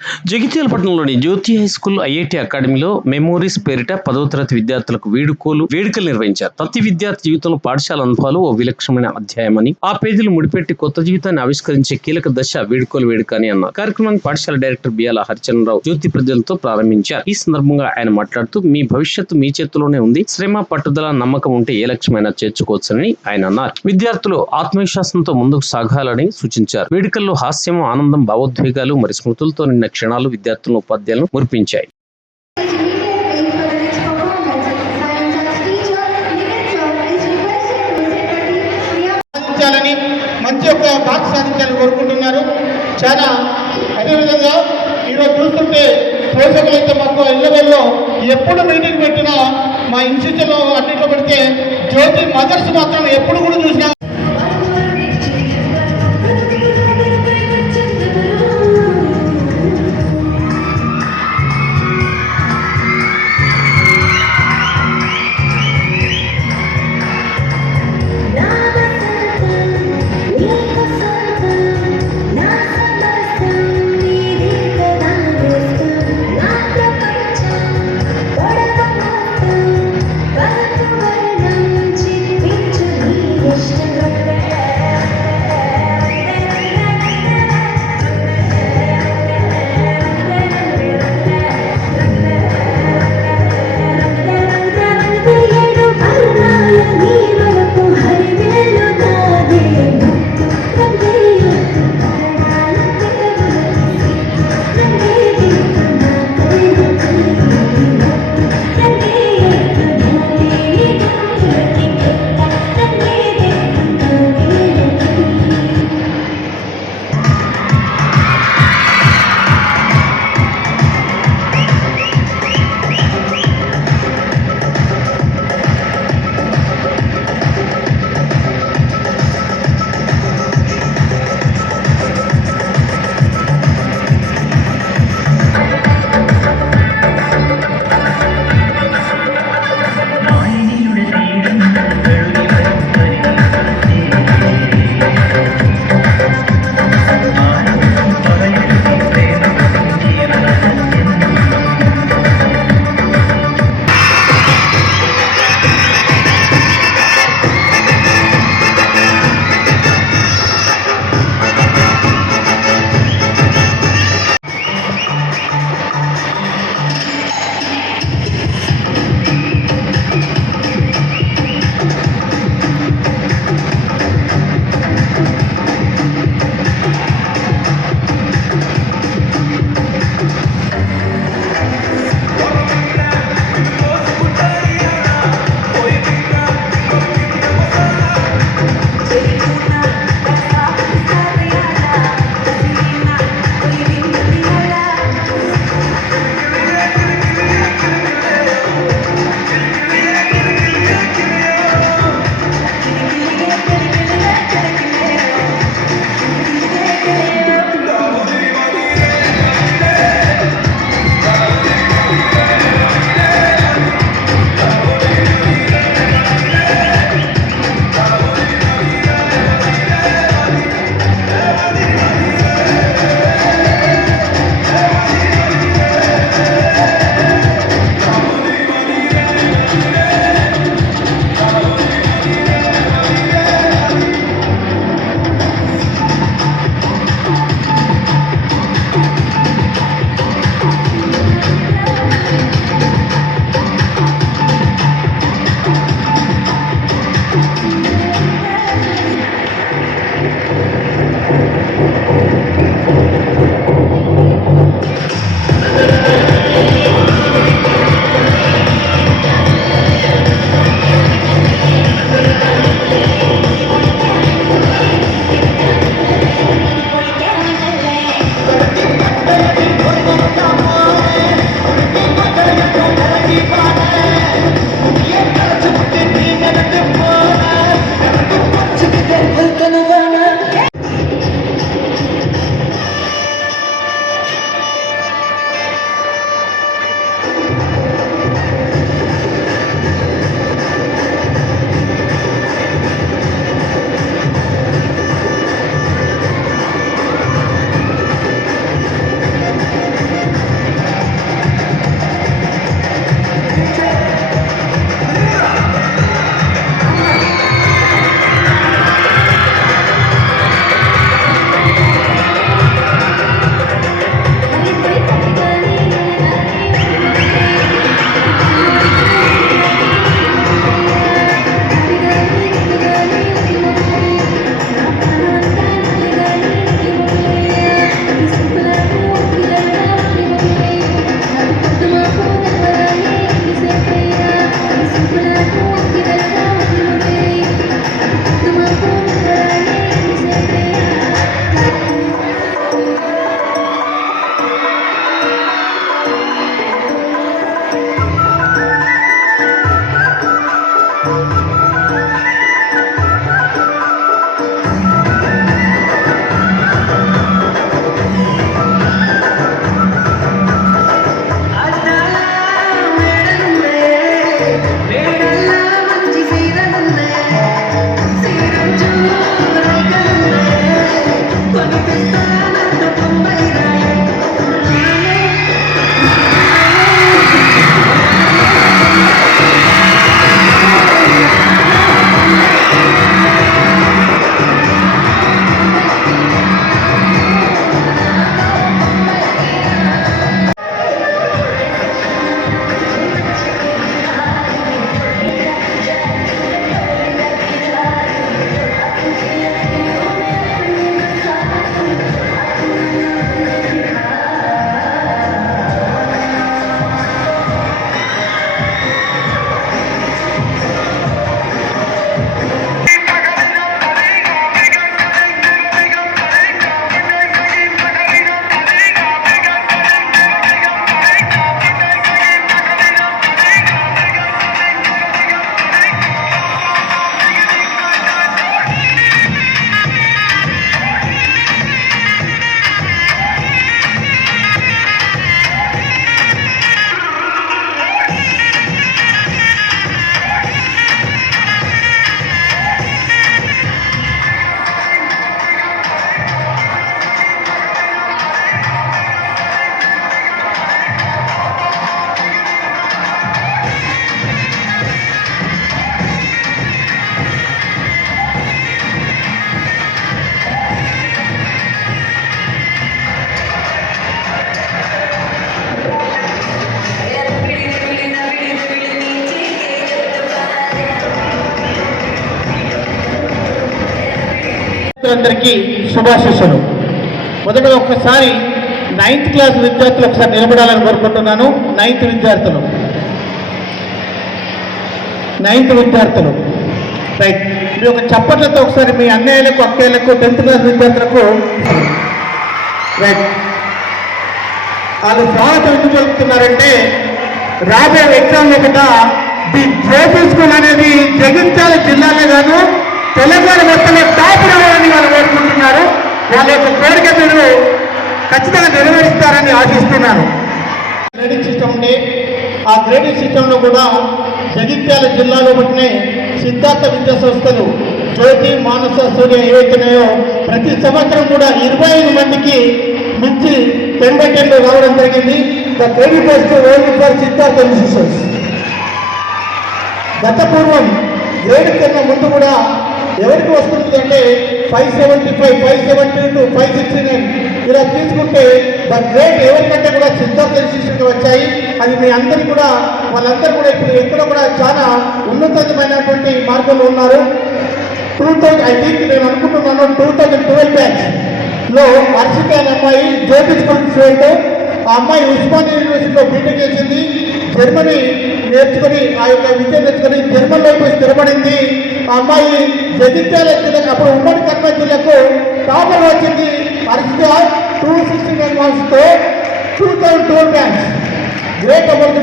జగిత్యాల పట్టణంలోని జ్యోతి high school IIT అకాడమీలో memories పేరిట 10వ తరగతి విద్యార్థులకు వేడుకలు నిర్వహించారు. ప్రతి విద్యార్థి జీవితంలో పాఠశాల అనుభవాలు ఓ విలక్షణమైన అధ్యాయమని, ఆ పేజీలు ముడిపెట్టి కొత్త జీవితాన్ని ఆవిష్కరించే కీలక దశ వేడుక అని అన్నారు. కార్యక్రమానికి పాఠశాల డైరెక్టర్ బియాల హరిచంద్రరావు జ్యోతి ప్రజలతో ప్రారంభించారు. ఈ సందర్భంగా ఆయన మాట్లాడుతూ, మీ భవిష్యత్తు మీ చేతిలోనే ఉంది, శ్రమ, పట్టుదల, నమ్మకం ఉంటే ఏ లక్ష్యమైనా చేర్చుకోవచ్చని ఆయన అన్నారు. విద్యార్థులు ఆత్మవిశ్వాసంతో ముందుకు సాగాలని సూచించారు. వేడుకల్లో హాస్యం, ఆనందం, భావోద్వేగాలు మరి స్మృతులతో నిన్న క్షణాలు విద్యార్థులను, ఉపాధ్యాయులను మురిపించాయి. మంచి ఒక మార్క్స్ సాధించాలని కోరుకుంటున్నారు. చాలా అదేవిధంగా ఈరోజు చూస్తుంటే పోషకులైతే మాకు ఇళ్ళలో ఎప్పుడు మీటింగ్ పెట్టినా మా ఇన్స్టిట్యూట్లో అన్నింటిలో పెడితే జ్యోతి మదర్స్ మాత్రం ఎప్పుడు కూడా చూసినా Stay అందరికీ శుభాశిస్సులు. మొదటగా ఒక్కసారి 9th క్లాస్ విద్యార్థులు ఒకసారి నిలబడాలని కోరుకుంటున్నాను. 9th విద్యార్థులు రైట్. మీ ఒక చప్పట్లతో ఒకసారి మీ అన్నయ్యలకు అక్కయ్యలకు 10th క్లాస్ విద్యార్థులకు రైట్. వాళ్ళు స్వాగతం ఎందుకు పలుకుతున్నారంటే రాబోయే ఎగ్జామ్ ఒకట ది జ్యోతి స్కూల్ అనేది జగిత్యాల జిల్లాలో కాదు తెలంగాణ మొత్తంలో టాప్ రావాలని వాళ్ళు కోరుకుంటున్నారు. వాళ్ళ యొక్క కోరిక మీరు ఖచ్చితంగా నెరవేరుస్తారని ఆశిస్తున్నాను. గ్రేడింగ్ సిస్టమ్ ఉండే ఆ గ్రేడింగ్ సిస్టంలో కూడా జగిత్యాల జిల్లాలో పుట్టిన సిద్ధార్థ విద్యా సంస్థలు జ్యోతి మానస సూర్య ఏవైతున్నాయో ప్రతి సంవత్సరం కూడా 25 మందికి మించి 10/10 రావడం జరిగింది. The credit goes only for Siddhartha institutions. గత పూర్వం గ్రేడ్ కన్నా ముందు కూడా ఎవరికి వస్తుందంటే 575, 572, 569 ఇలా తీసుకుంటే ద గ్రేడ్ ఎవరికంటే కూడా సిద్ధార్థ ఇన్స్టిట్యూషన్కి వచ్చాయి. అది మీ అందరికీ కూడా వాళ్ళందరూ కూడా ఇప్పుడు ఎక్కడ కూడా చాలా ఉన్నతమైనటువంటి మార్గంలో ఉన్నారు. 2000 ఐ థింక్ నేను అనుకుంటున్నాను 2012 బ్యాచ్లో హర్షిక అనే అమ్మాయి జ్యోతి స్కూల్ స్టూడెంట్. ఆ అమ్మాయి ఉస్మానియా యూనివర్సిటీలో బీటెక్ చేసింది. జర్మనీ నేర్చుకుని ఆ యొక్క విద్య నేర్చుకుని జర్మన్లో పోయి స్థిరపడింది. ఆ అమ్మాయి జగిత్యాల జిల్లాకు అప్పుడు ఉమ్మడి కర్నూలు జిల్లాకు టాపర్ వచ్చింది. హర్షిక 269 మార్క్స్తో 2012 బ్యాచ్. Great about